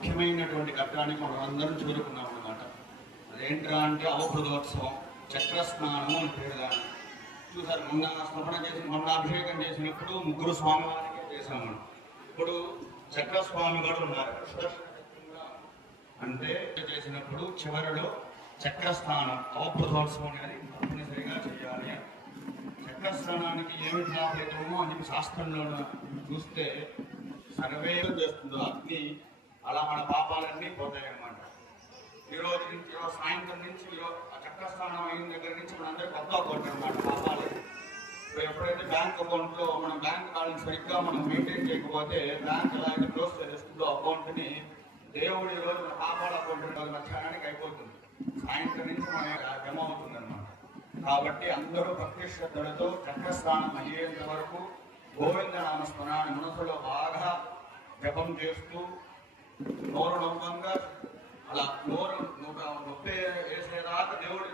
ముఖ్యమైనటువంటి ఘట్టానికి మనం అందరం చేరుకున్నాం అన్నమాట. అదేంట్రా అంటే అవబృతోత్సవం, చక్రస్నానం అని పేరు దాన్ని. చూసారు, మొన్న అభిషేకం చేసినప్పుడు ముగ్గురు స్వామివారికి చేశాం మనం. ఇప్పుడు చక్రస్వామి కూడా ఉన్నారు. అంటే చేసినప్పుడు చివరిలో చక్రస్నానం అవబృతోత్సవం అనేది తప్పనిసరిగా చేయాలి. చక్రస్నానానికి ఏమిటి ఫలితమో అని శాస్త్రంలో చూస్తే సర్వే చేస్తుందో అగ్ని, అలా మన పాపాలన్నీ పోతాయి అన్నమాట. ఈరోజు నుంచి సాయంత్రం నుంచి ఆ చక్రస్నానం అయిన దగ్గర నుంచి మనందరికీ కొత్త అకౌంట్ అనమాట పాపాలు. ఎప్పుడైతే బ్యాంక్ అకౌంట్లో మనం బ్యాంక్ బ్యాలెన్స్ సరిగ్గా మనం మెయింటైన్ చేయకపోతే బ్యాంక్ ఎలా అయితే క్లోజ్ చేస్తుందో అకౌంట్ని, దేవుడి రోజు మన పాపాల అకౌంట్ రోజు మధ్యాహ్నానికి అయిపోతుంది. సాయంత్రం నుంచి మన జమ అవుతుంది అనమాట. కాబట్టి అందరూ భక్తి శ్రద్ధలతో చక్రస్నానం అయ్యేంత వరకు గోవింద నామస్మరణాన్ని మనసులో బాగా జపం చేస్తూ నోరు నవ్వంగా అలా నోరు నొప్పి వేసేదాకా దేవుడి